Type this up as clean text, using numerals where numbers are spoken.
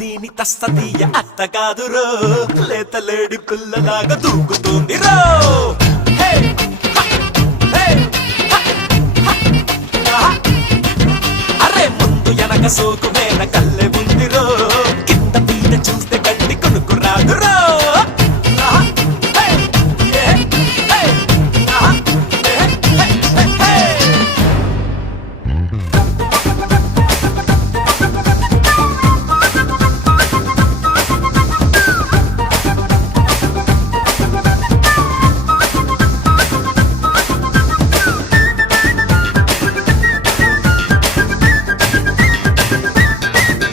దీని తస్తదీయ అత్త కాదురో లేత లేడి పిల్లలాగా దూకుతుంది రో అరే ముందు ఎనక సోకు మేన కల్లె